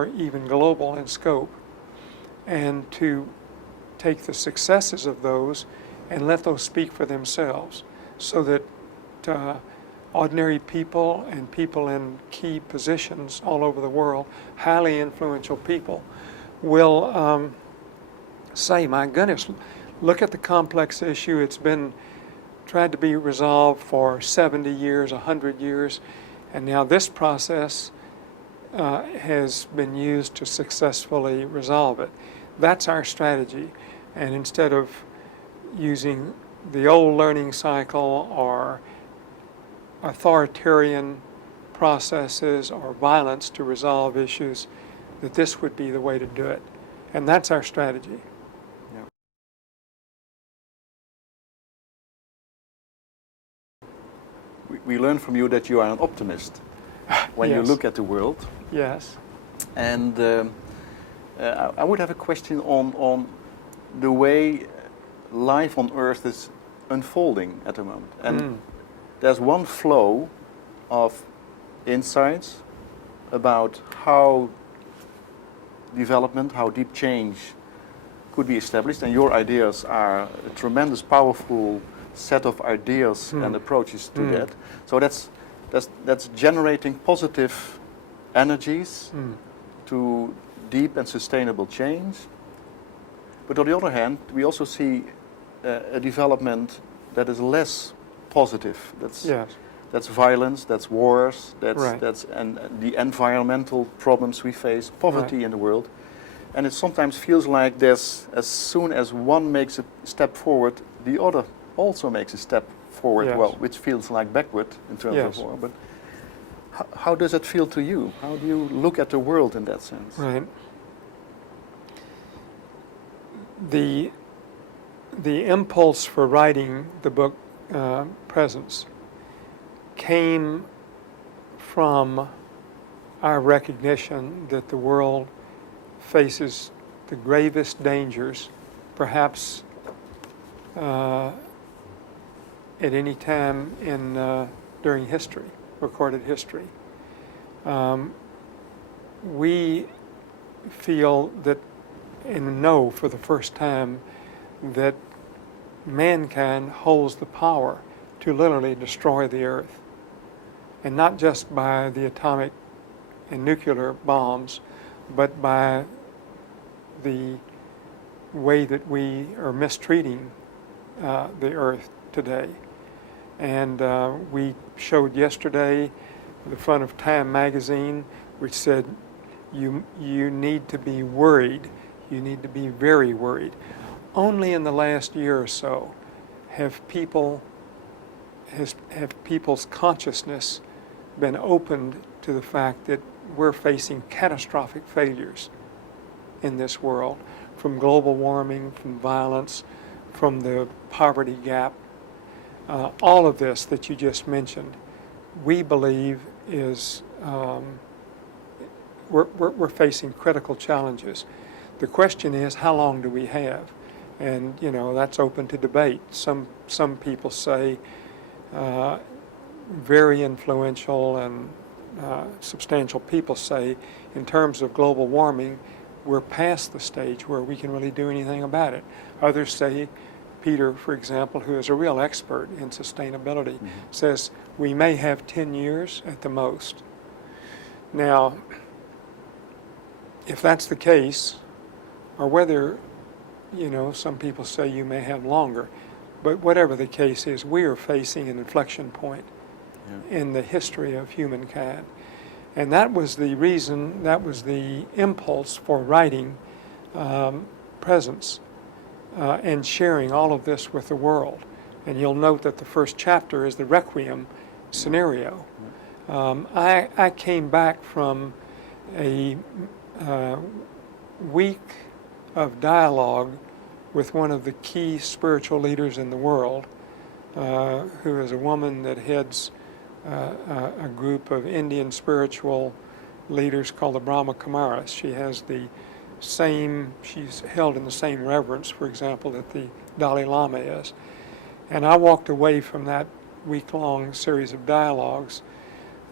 are even global in scope, and to take the successes of those and let those speak for themselves, so that ordinary people and people in key positions all over the world, highly influential people, will say, my goodness, look at the complex issue. It's been tried to be resolved for 70 years, 100 years, and now this process has been used to successfully resolve it. That's our strategy. And instead of using the old learning cycle or authoritarian processes or violence to resolve issues, that this would be the way to do it. And that's our strategy. Yeah. We learn from you that you are an optimist when Yes. you look at the world. Yes. And I would have a question on the way life on Earth is unfolding at the moment. And there's one flow of insights about how development, how deep change could be established, and your ideas are a tremendous, powerful set of ideas and approaches to that. So that's generating positive energies to deep and sustainable change. But on the other hand, we also see a development that is less positive. That's violence, that's wars, that's and the environmental problems we face, poverty in the world. And it sometimes feels like there's, as soon as one makes a step forward, the other also makes a step forward, well, which feels like backward in terms of war. But how does it feel to you? How do you look at the world in that sense? Right. The impulse for writing the book Presence came from our recognition that the world faces the gravest dangers, perhaps at any time in during history, recorded history. We feel that, and know for the first time, that mankind holds the power to literally destroy the earth, and not just by the atomic and nuclear bombs, but by the way that we are mistreating the earth today. And we showed yesterday the front of Time magazine, which said, you need to be worried. You need to be very worried. Only in the last year or so have people's consciousness been opened to the fact that we're facing catastrophic failures in this world, from global warming, from violence, from the poverty gap. All of this that you just mentioned, we believe is, we're facing critical challenges. The question is, how long do we have? And, you know, that's open to debate. Some people say very influential and substantial people say, in terms of global warming, we're past the stage where we can really do anything about it. Others say, Peter, for example, who is a real expert in sustainability, says we may have 10 years at the most. Now, if that's the case, or whether, you know, some people say you may have longer, but whatever the case is, we are facing an inflection point in the history of humankind. And that was the reason, that was the impulse for writing Presence and sharing all of this with the world. And you'll note that the first chapter is the Requiem scenario. I came back from a week of dialogue with one of the key spiritual leaders in the world, who is a woman that heads a group of Indian spiritual leaders called the Brahma Kumaris. She has the same, she's held in the same reverence, for example, that the Dalai Lama is. And I walked away from that week-long series of dialogues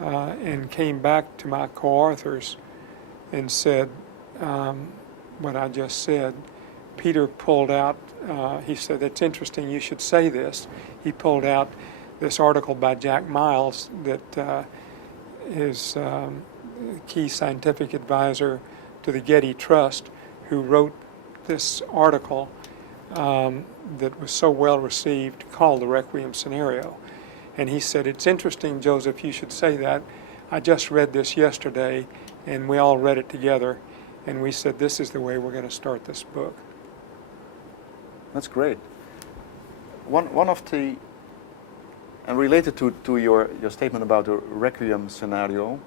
and came back to my co-authors and said what I just said. Peter pulled out, he said, "It's interesting, you should say this." He pulled out this article by Jack Miles that is key scientific advisor to the Getty Trust, who wrote this article that was so well received called The Requiem Scenario. And he said, "It's interesting, Joseph, you should say that. I just read this yesterday, and we all read it together, and we said, this is the way we're going to start this book." That's great. One of the, and related to your statement about the Requiem scenario,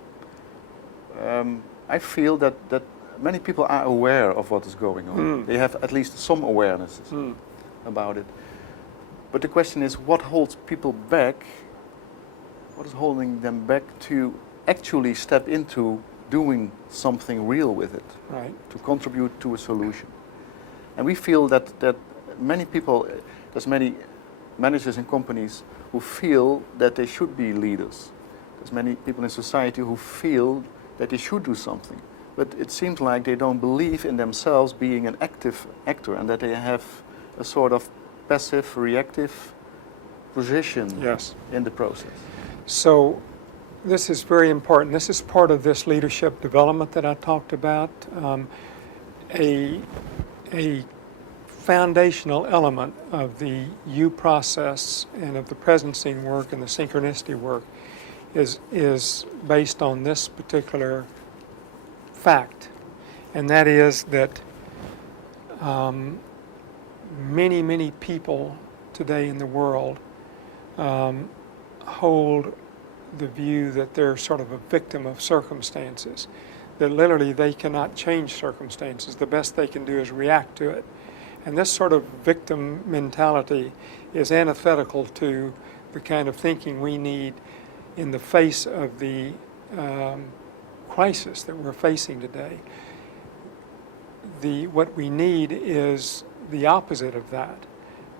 I feel that many people are aware of what is going on. They have at least some awarenesses about it. But the question is, what holds people back? What is holding them back to actually step into doing something real with it, Right. to contribute to a solution? And we feel that many people, there's many managers in companies who feel that they should be leaders. There's many people in society who feel that they should do something. But it seems like they don't believe in themselves being an active actor, and that they have a sort of passive, reactive position Yes. in the process. So this is very important. This is part of this leadership development that I talked about. A foundational element of the U process and of the presencing work and the synchronicity work is based on this particular fact, and that is that many people today in the world hold the view that they're sort of a victim of circumstances, that literally they cannot change circumstances. The best they can do is react to it. And this sort of victim mentality is antithetical to the kind of thinking we need in the face of the crisis that we're facing today. What we need is the opposite of that,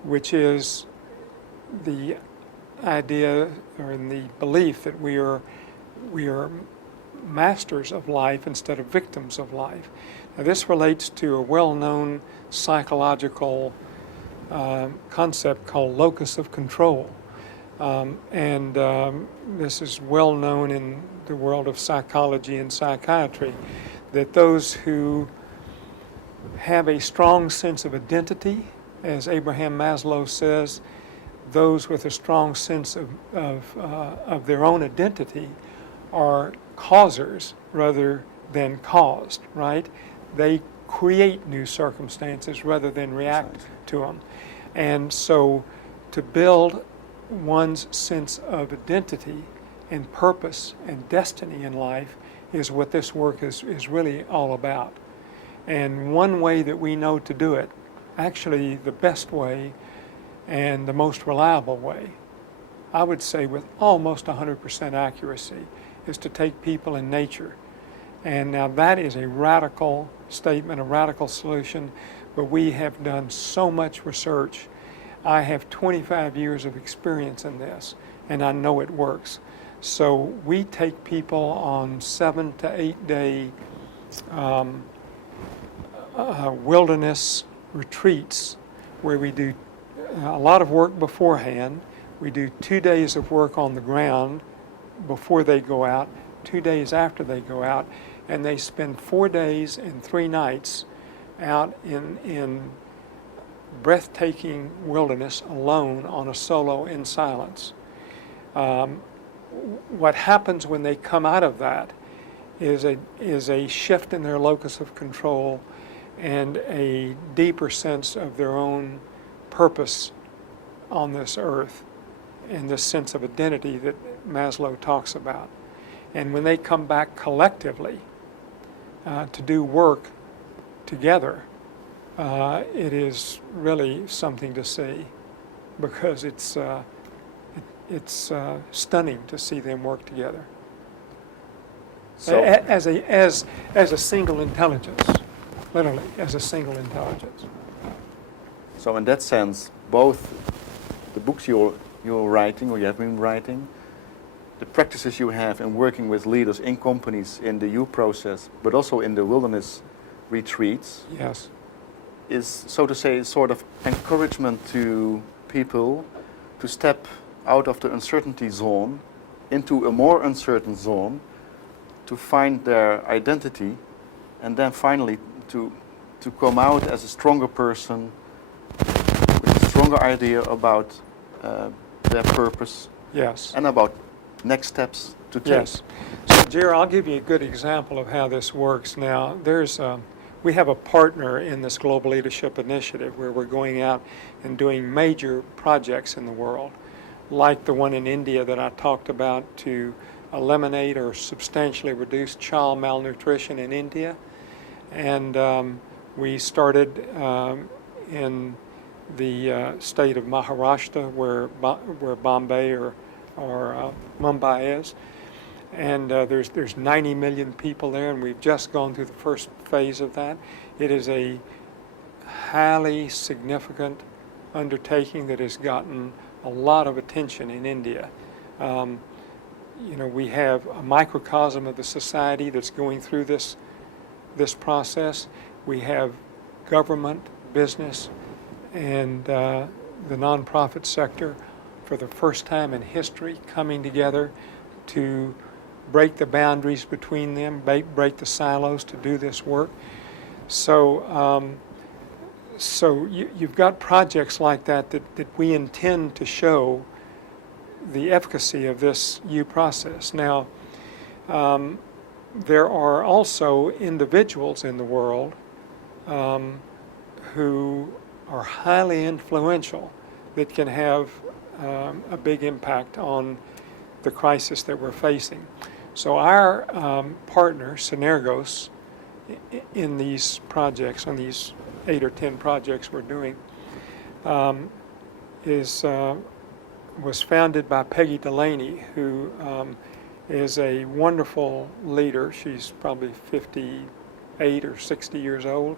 which is the idea or in the belief that we are masters of life instead of victims of life. Now, this relates to a well-known psychological concept called locus of control. This is well known in the world of psychology and psychiatry, that those who have a strong sense of identity, as Abraham Maslow says, those with a strong sense of their own identity are causers rather than caused, right? They create new circumstances rather than react to them. And so to build one's sense of identity and purpose and destiny in life is what this work is really all about. And one way that we know to do it, actually the best way and the most reliable way, I would say with almost 100% accuracy, is to take people in nature. And now that is a radical statement, a radical solution, but we have done so much research. I have 25 years of experience in this, and I know it works. So we take people on 7 to 8 day wilderness retreats where we do a lot of work beforehand. We do 2 days of work on the ground before they go out, 2 days after they go out, and they spend 4 days and 3 nights out in breathtaking wilderness alone on a solo in silence. What happens when they come out of that is a shift in their locus of control and a deeper sense of their own purpose on this earth and this sense of identity that Maslow talks about. And when they come back collectively to do work together, it is really something to see, because it's stunning to see them work together So, as a single intelligence, literally as a single intelligence. so in that sense, both the books you're writing, or you have been writing, the practices you have in working with leaders in companies in the U process, but also in the wilderness retreats, Yes. is, so to say, sort of encouragement to people to step out of the uncertainty zone into a more uncertain zone, to find their identity, and then finally to come out as a stronger person with a stronger idea about their purpose. Yes. And about next steps to take. Yes. So, Ger, I'll give you a good example of how this works. Now, we have a partner in this Global Leadership Initiative where we're going out and doing major projects in the world, like the one in India that I talked about to eliminate or substantially reduce child malnutrition in India. And we started in the state of Maharashtra, where Bombay or Mumbai is, and there's 90 million people there, and we've just gone through the first phase of that. It is a highly significant undertaking that has gotten a lot of attention in India. We have a microcosm of the society that's going through this process. We have government, business, and the nonprofit sector for the first time in history coming together to break the boundaries between them, break the silos to do this work. So, you've got projects like that we intend to show the efficacy of this U process. Now, there are also individuals in the world who are highly influential that can have a big impact on the crisis that we're facing. So our partner, Synergos, in these projects, on these 8 or 10 projects we're doing, was founded by Peggy Delaney, who is a wonderful leader. She's probably 58 or 60 years old.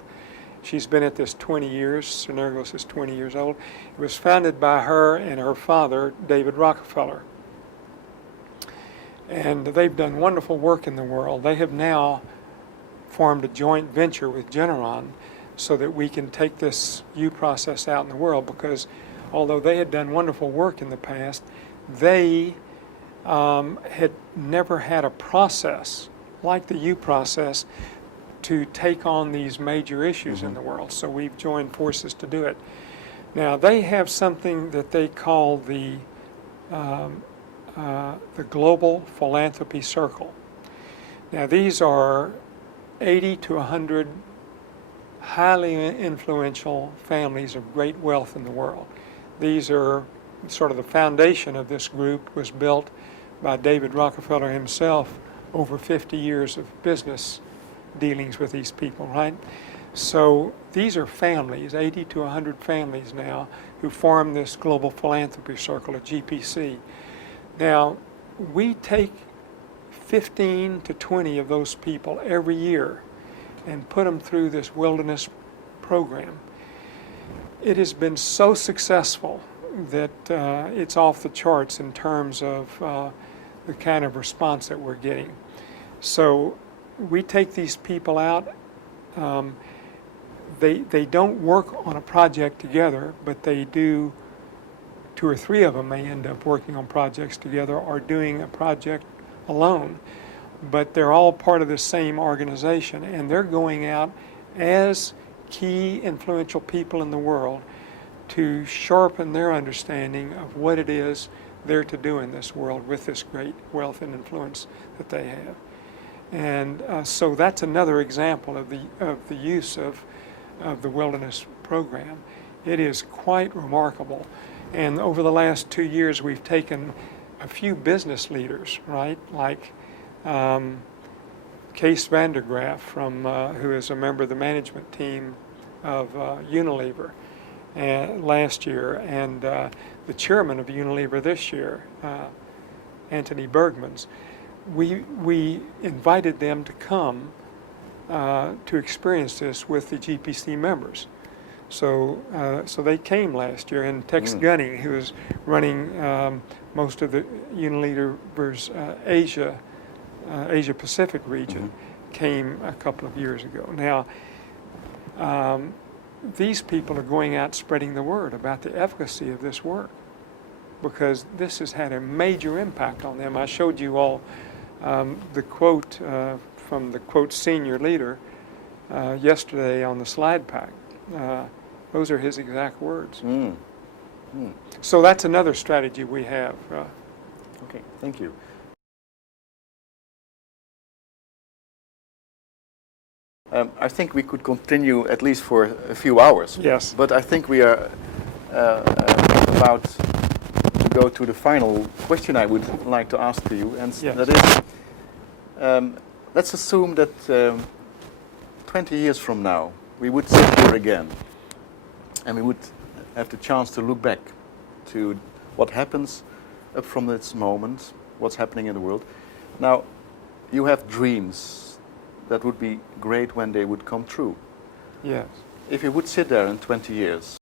She's been at this 20 years. Synergos is 20 years old. It was founded by her and her father, David Rockefeller. And they've done wonderful work in the world. They have now formed a joint venture with Generon so that we can take this U process out in the world, because although they had done wonderful work in the past, they had never had a process like the U process to take on these major issues in the world. So we've joined forces to do it. Now, they have something that they call the Global Philanthropy Circle. Now, these are 80 to 100 highly influential families of great wealth in the world. These are sort of the foundation of this group was built by David Rockefeller himself over 50 years of business dealings with these people, right? So these are families, 80 to 100 families now, who form this Global Philanthropy Circle, or GPC. Now, we take 15 to 20 of those people every year and put them through this wilderness program. It has been so successful that it's off the charts in terms of the kind of response that we're getting. So we take these people out. They don't work on a project together, but they do. 2 or 3 of them may end up working on projects together or doing a project alone. But they're all part of the same organization, and they're going out as key influential people in the world to sharpen their understanding of what it is they're to do in this world with this great wealth and influence that they have. And so that's another example of the use of the wilderness program. It is quite remarkable. And over the last 2 years, we've taken a few business leaders, right, like Kees van der Graaf, who is a member of the management team of Unilever last year, and the chairman of Unilever this year, Anthony Bergmans. We invited them to come to experience this with the GPC members. So they came last year, and Tex Gunning, who is running most of the Unilever's Asia Pacific region, came a couple of years ago. Now, these people are going out spreading the word about the efficacy of this work, because this has had a major impact on them. I showed you all the quote from the quote senior leader yesterday on the slide pack. Those are his exact words. So that's another strategy we have. Okay, thank you. I think we could continue at least for a few hours. Yes. But I think we are about to go to the final question I would like to ask to you, and that is, let's assume that 20 years from now we would sit here again, and we would have the chance to look back to what happens up from this moment, what's happening in the world. Now, you have dreams that would be great when they would come true. Yes. If you would sit there in 20 years,